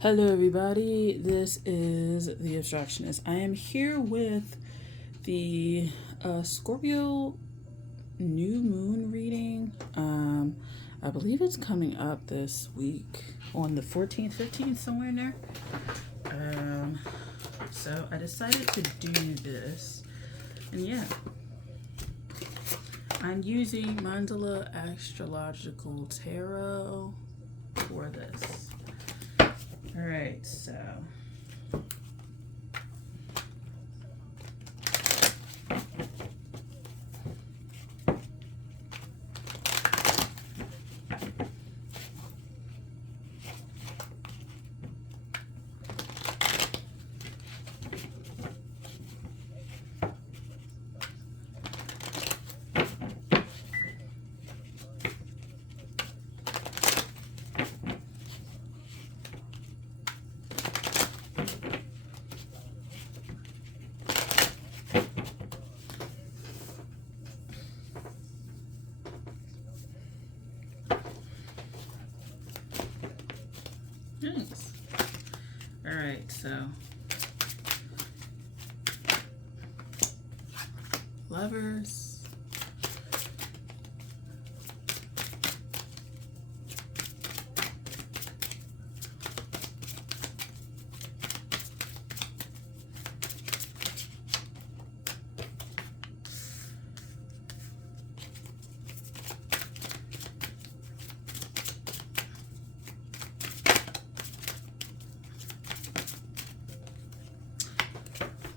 Hello, everybody. This is the Abstractionist. I am here with the Scorpio New Moon reading. I believe it's coming up this week on the 14th, 15th, somewhere in there. Um, so I decided to do this, and yeah, I'm using Mandala Astrological Tarot for this. All right, so thanks. All right, so Lovers,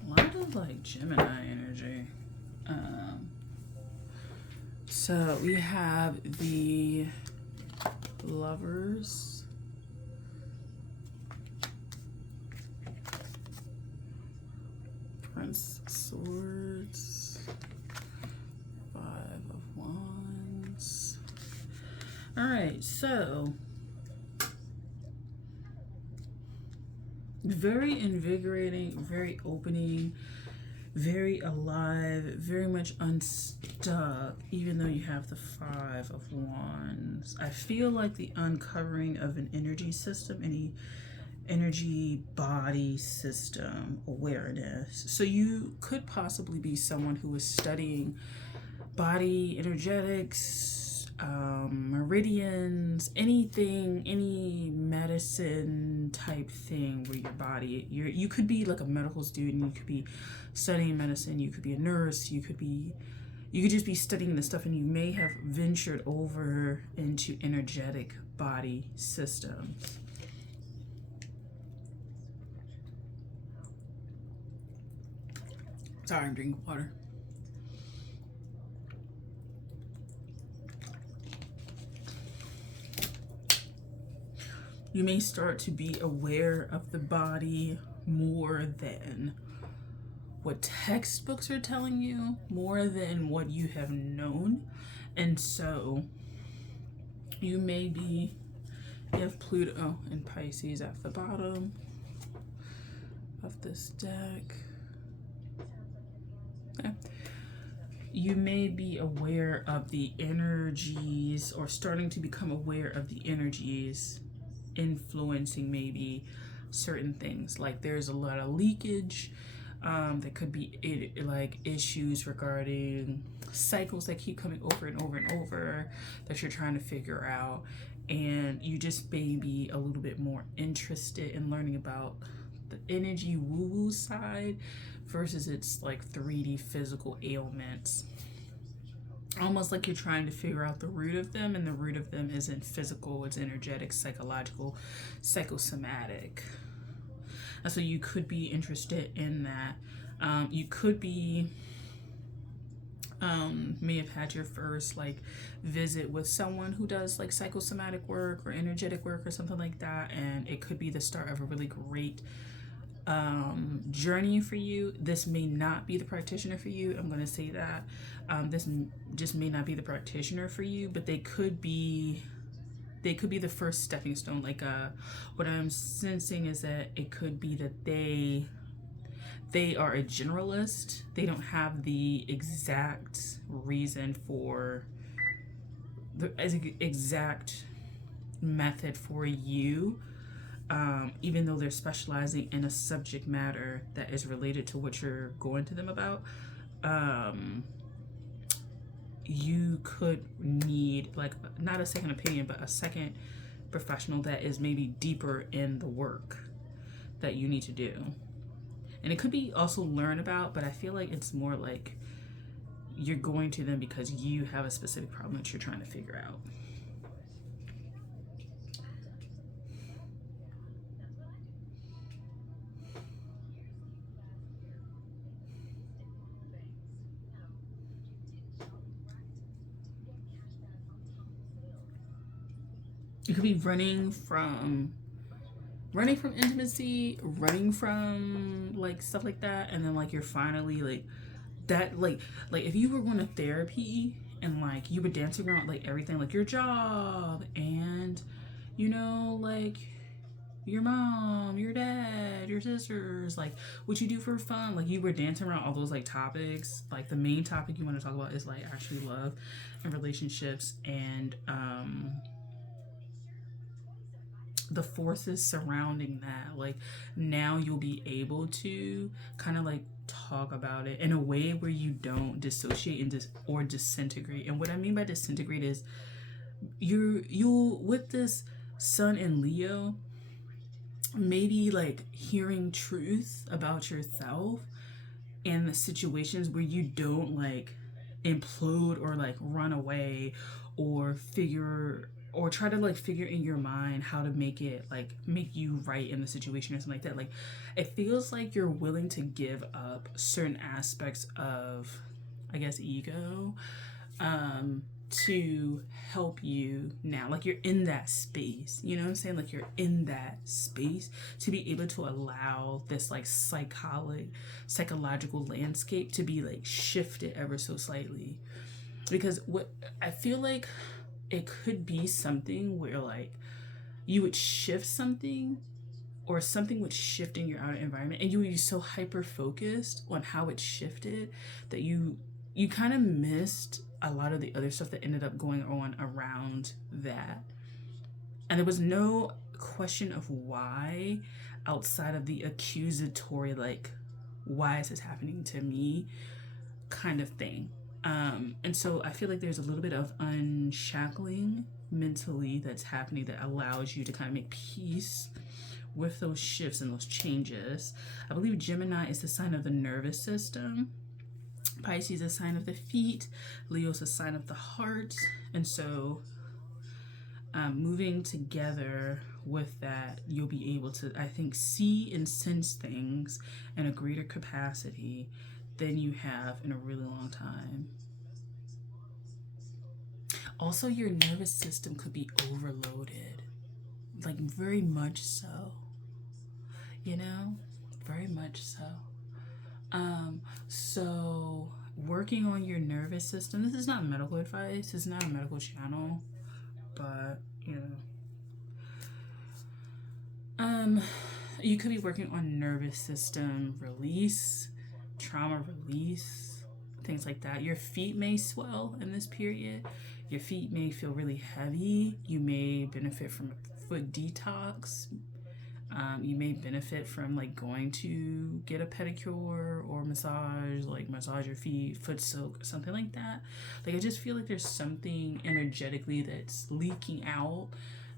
a lot of like Gemini energy. So we have the Lovers, Prince of Swords, Five of Wands. All right, so very invigorating, very opening, very alive, very much unstuck, even though you have the Five of Wands. I feel like the uncovering of an energy system, any energy body system awareness. So you could possibly be someone who is studying body energetics, meridians, anything, any medicine type thing where your body, you could be like a medical student, you could be studying medicine, you could be a nurse, you could just be studying this stuff, and you may have ventured over into energetic body systems. Sorry, I'm drinking water. You may start to be aware of the body more than what textbooks are telling you, more than what you have known. And so you may be, you have Pluto and Pisces at the bottom of this deck. Okay. You may be aware of the energies, or starting to become aware of the energies influencing maybe certain things. Like there's a lot of leakage. There could be like issues regarding cycles that keep coming over and over and over that you're trying to figure out, and you just may be a little bit more interested in learning about the energy woo-woo side versus its like 3D physical ailments. Almost like you're trying to figure out the root of them, and the root of them isn't physical, it's energetic, psychological, psychosomatic. And so you could be interested in that. You could be may have had your first like visit with someone who does like psychosomatic work or energetic work or something like that, and it could be the start of a really great journey for you. This may not be the practitioner for you. I'm going to say that. This just may not be the practitioner for you, but they could be the first stepping stone. Like what I'm sensing is that it could be that they are a generalist. They don't have the exact reason for the exact method for you, even though they're specializing in a subject matter that is related to what you're going to them about, um, you could need like not a second opinion, but a second professional that is maybe deeper in the work that you need to do. And it could be also learn about, but I feel like it's more like you're going to them because you have a specific problem that you're trying to figure out. You could be running from intimacy, running from like stuff like that, and then like you're finally like that like if you were going to therapy and like you would dance around like everything, like your job and you know like your mom, your dad, your sisters, like what you do for fun, like you were dancing around all those like topics. Like the main topic you want to talk about is like actually love and relationships and the forces surrounding that. Like now you'll be able to kind of like talk about it in a way where you don't dissociate and or disintegrate. And what I mean by disintegrate is you'll with this sun in Leo, maybe like hearing truth about yourself and the situations where you don't like implode or like run away or figure or try to like figure in your mind how to make it like make you right in the situation or something like that. Like it feels like you're willing to give up certain aspects of, I guess, ego to help you now. Like you're in that space, you know what I'm saying? Like you're in that space to be able to allow this like psychological landscape to be like shifted ever so slightly. Because what I feel like it could be something where like you would shift something or something would shift in your outer environment and you would be so hyper focused on how it shifted that you kind of missed a lot of the other stuff that ended up going on around that. And there was no question of why outside of the accusatory, like, why is this happening to me kind of thing. And so I feel like there's a little bit of unshackling mentally that's happening that allows you to kind of make peace with those shifts and those changes. I believe Gemini is the sign of the nervous system. Pisces is a sign of the feet. Leo is a sign of the heart. And so moving together with that, you'll be able to, I think, see and sense things in a greater capacity than you have in a really long time. Also, your nervous system could be overloaded, like very much so, you know, very much so. So working on your nervous system, this is not medical advice, it's not a medical channel, but you know, you could be working on nervous system release, trauma release, things like that. Your feet may swell in this period. Your feet may feel really heavy. You may benefit from a foot detox. You may benefit from like going to get a pedicure or massage, like massage your feet, foot soak, something like that. Like I just feel like there's something energetically that's leaking out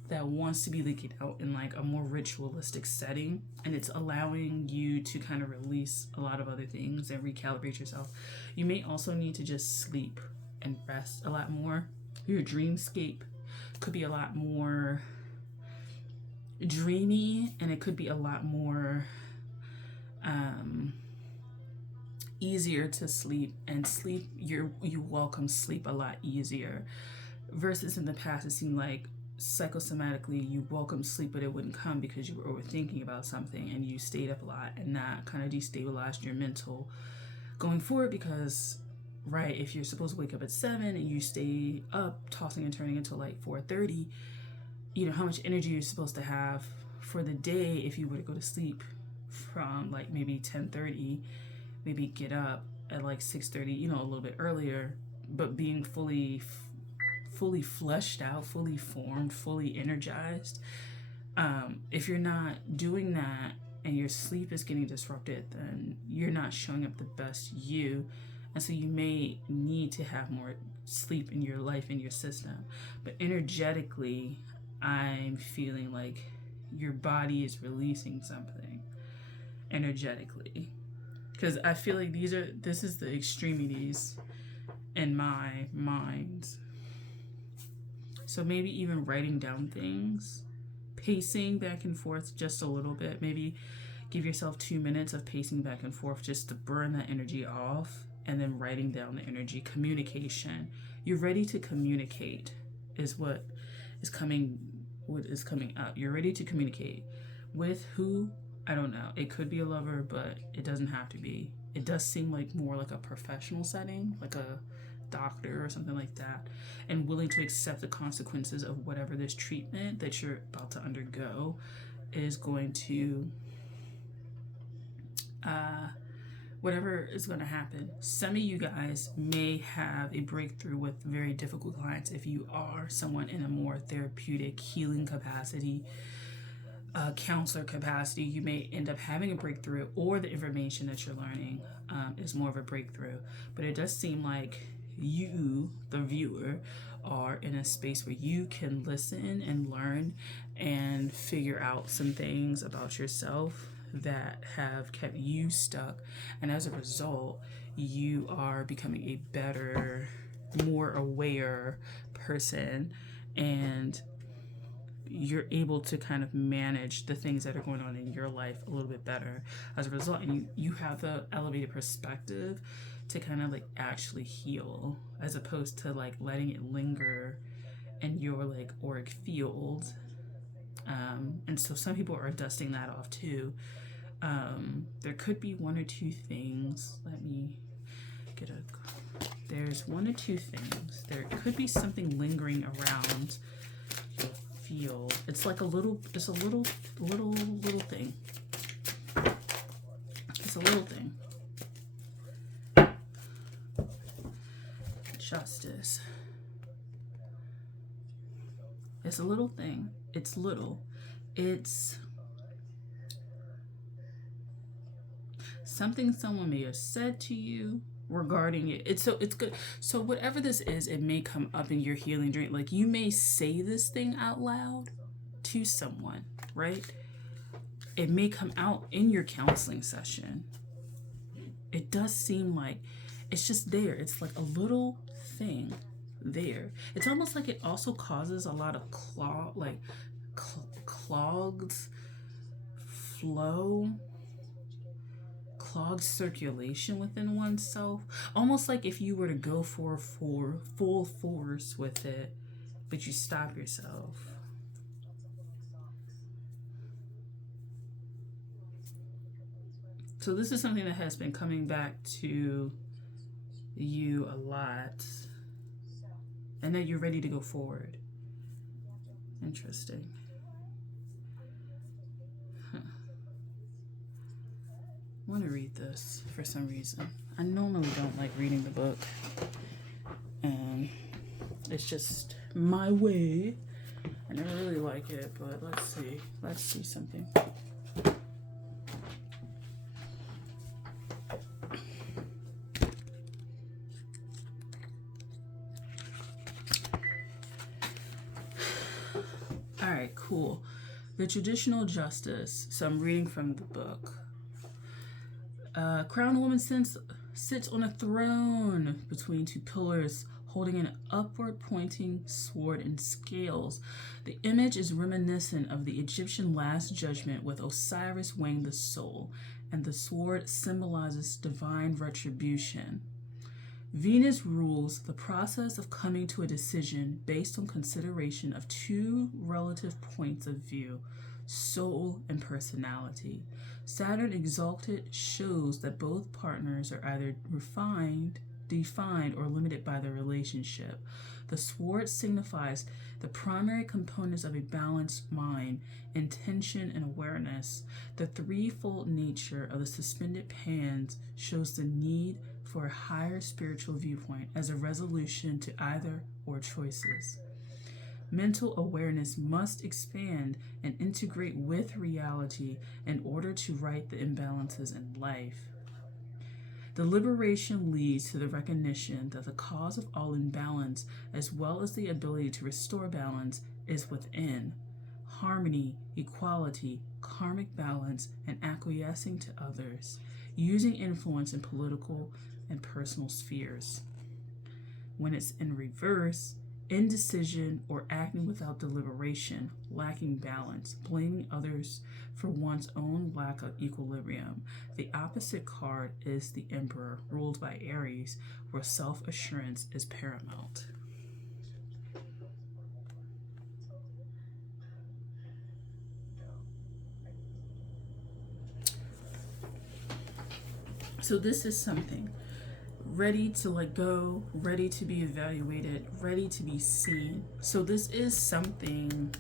that wants to be leaking out in like a more ritualistic setting, and it's allowing you to kind of release a lot of other things and recalibrate yourself. You may also need to just sleep and rest a lot more. Your dreamscape could be a lot more dreamy, and it could be a lot more easier to sleep, and sleep you welcome sleep a lot easier versus in the past it seemed like psychosomatically you welcome sleep but it wouldn't come because you were overthinking about something and you stayed up a lot, and that kind of destabilized your mental going forward. Because right, if you're supposed to wake up at 7 and you stay up tossing and turning until like 4:30, you know how much energy you're supposed to have for the day if you were to go to sleep from like maybe 10:30, maybe get up at like 6:30, you know, a little bit earlier, but being fully fleshed out, fully formed, fully energized. If you're not doing that and your sleep is getting disrupted, then you're not showing up the best you. And so you may need to have more sleep in your life, in your system. But energetically, I'm feeling like your body is releasing something energetically. Because I feel like this is the extremities in my mind. So maybe even writing down things, pacing back and forth just a little bit. Maybe give yourself 2 minutes of pacing back and forth just to burn that energy off, and then writing down the energy. Communication. You're ready to communicate is what is coming up. You're ready to communicate. With who? I don't know. It could be a lover, but it doesn't have to be. It does seem like more like a professional setting, like a doctor or something like that, and willing to accept the consequences of whatever this treatment that you're about to undergo is going to whatever is going to happen. Some of you guys may have a breakthrough with very difficult clients. If you are someone in a more therapeutic healing capacity, counselor capacity, you may end up having a breakthrough, or the information that you're learning is more of a breakthrough. But it does seem like you, the viewer, are in a space where you can listen and learn and figure out some things about yourself that have kept you stuck. And as a result, you are becoming a better, more aware person, and you're able to kind of manage the things that are going on in your life a little bit better as a result. And you have the elevated perspective to kind of like actually heal, as opposed to like letting it linger in your like auric field. And so some people are dusting that off too. There could be one or two things. Let me get there's one or two things. There could be something lingering around your field. It's like just a little thing. It's a little thing. Justice. It's a little thing. It's little. It's something someone may have said to you regarding it. It's good. So whatever this is, it may come up in your healing journey. Like you may say this thing out loud to someone, right? It may come out in your counseling session. It does seem like it's just there. It's like a little thing there. It's almost like it also causes a lot of clogged flow, clogged circulation within oneself. Almost like if you were to go for full force with it, but you stop yourself. So this is something that has been coming back to you a lot, and that you're ready to go forward. Interesting. I want to read this for some reason. I normally don't like reading the book. It's just my way. I never really like it, but let's see. Let's see something. All right, cool. The traditional justice. So I'm reading from the book. Crowned woman sits on a throne between two pillars, holding an upward pointing sword and scales. The image is reminiscent of the Egyptian Last Judgment, with Osiris weighing the soul, and the sword symbolizes divine retribution. Venus rules the process of coming to a decision based on consideration of two relative points of view, soul and personality. Saturn exalted shows that both partners are either defined, or limited by their relationship. The sword signifies the primary components of a balanced mind: intention and awareness. The threefold nature of the suspended pans shows the need for a higher spiritual viewpoint as a resolution to either or choices. Mental awareness must expand and integrate with reality in order to right the imbalances in life. Deliberation leads to the recognition that the cause of all imbalance, as well as the ability to restore balance, is within. Harmony, equality, karmic balance, and acquiescing to others, using influence in political and personal spheres. When it's in reverse, indecision or acting without deliberation, lacking balance, blaming others for one's own lack of equilibrium. The opposite card is the Emperor, ruled by Aries, where self-assurance is paramount. So this is something ready to let go, ready to be evaluated, ready to be seen. So this is something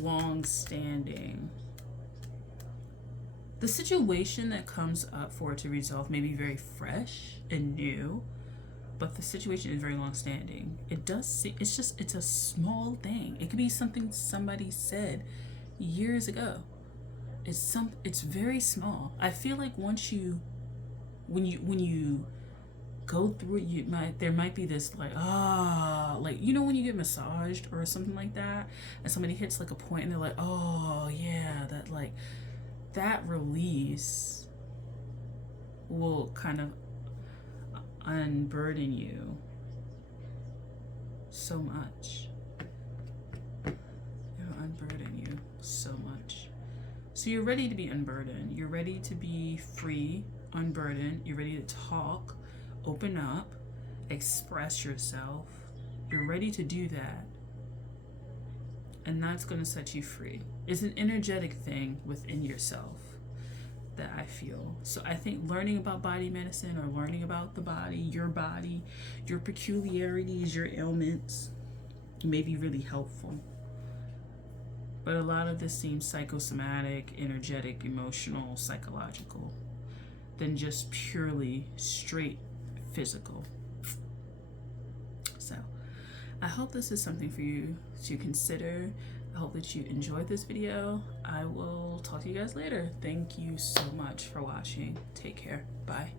long-standing. The situation that comes up for it to resolve may be very fresh and new, but the situation is very long-standing. It's a small thing. It could be something somebody said years ago. It's very small. I feel like once you when you go through it, there might be this like like when you get massaged or something like that, and somebody hits like a point and they're like, oh yeah, that release will kind of unburden you so much. It'll unburden you so much. So you're ready to be unburdened. You're ready to be free, unburdened. You're ready to talk, open up, express yourself. You're ready to do that. And that's going to set you free. It's an energetic thing within yourself that I feel. So I think learning about body medicine, or learning about the body, your peculiarities, your ailments, may be really helpful. But a lot of this seems psychosomatic, energetic, emotional, psychological, than just purely straight physical. So I hope this is something for you to consider. I hope that you enjoyed this video. I will talk to you guys later. Thank you so much for watching. Take care. Bye.